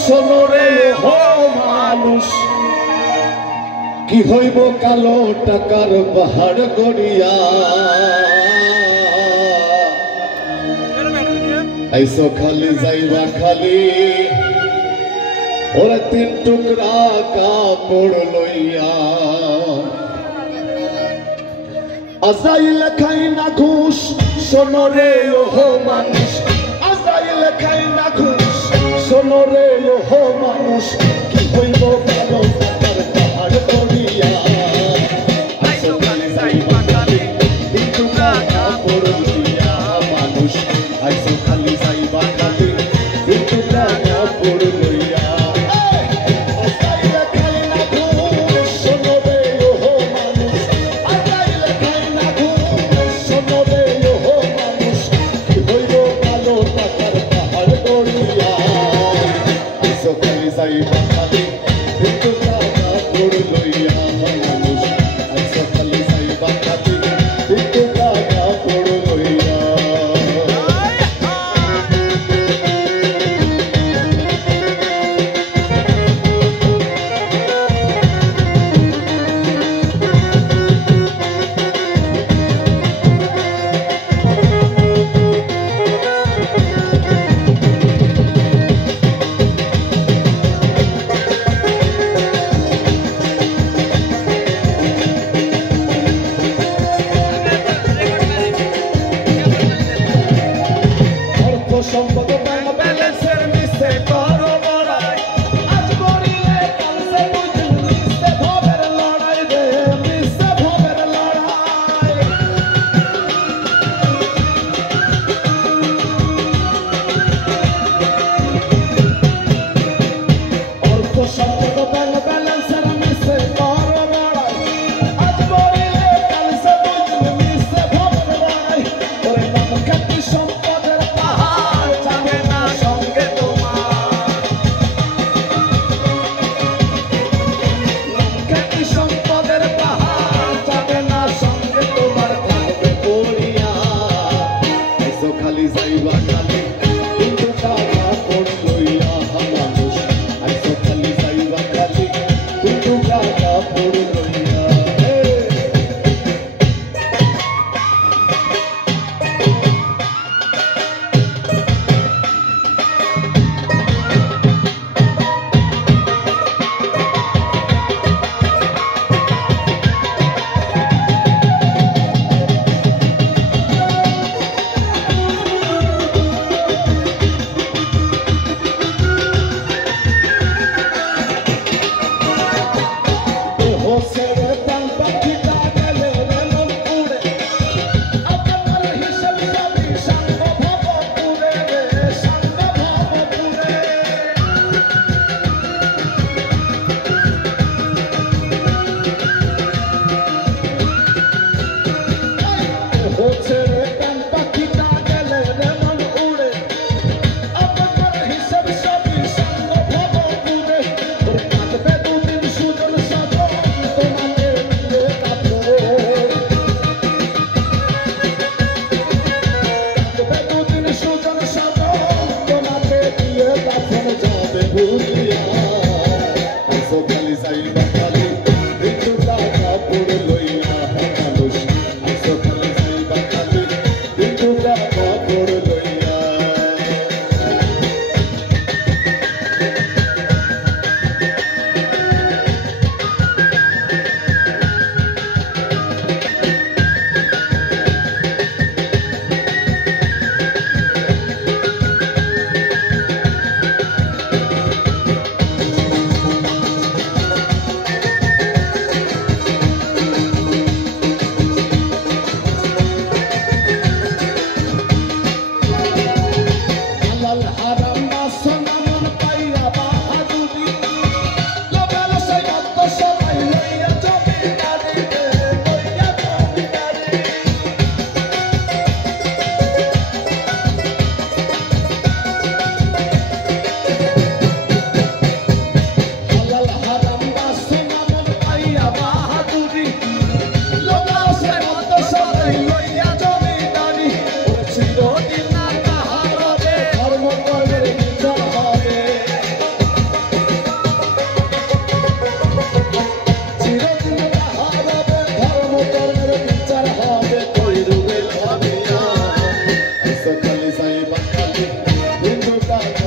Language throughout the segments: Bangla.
সোনরে হো মানুষ কি হইব কালো টাকার পাহাড় গড়িয়া আইসো খালি যাইবা খালি ওরা তিন টুকরা কাপড় লইয়া আজাইল খাই না ঘুষ সোনরে হো মানুষ আজাইল খাই না ঘুষ সোনরে হো মানুষ কি হইব কালো টাকার পাহাড় গড়িয়া আইসো খালি যাইবা খালি তিন টুকরা কাপড় লইয়া মানুষ আইসো খালি যাইবা খালি তিন টুকরা কাপড় লইয়া সম্পদ ব্যাংক ব্যালেন্সের মিশে করো বড়াই আজ মরিলে কাল সে বুঝুন মিশে ভবের লড়াই রে মিশে ভবের লড়াই অর্থ সম্পদ ব্যাংক ব্যালেন্সের মিশে করো বড়াই আজ মরিলে কাল সে বুঝুন মিশে ভবের লড়াই ওরে নাম খ্যাতি সম্পদের পাহাড়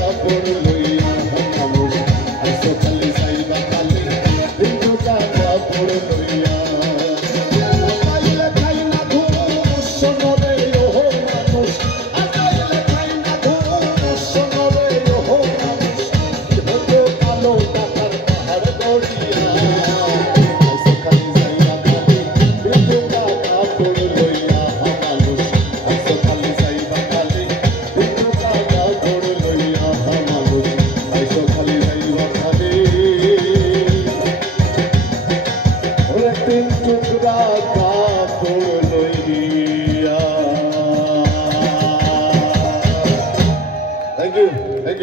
কাপড় লইয়া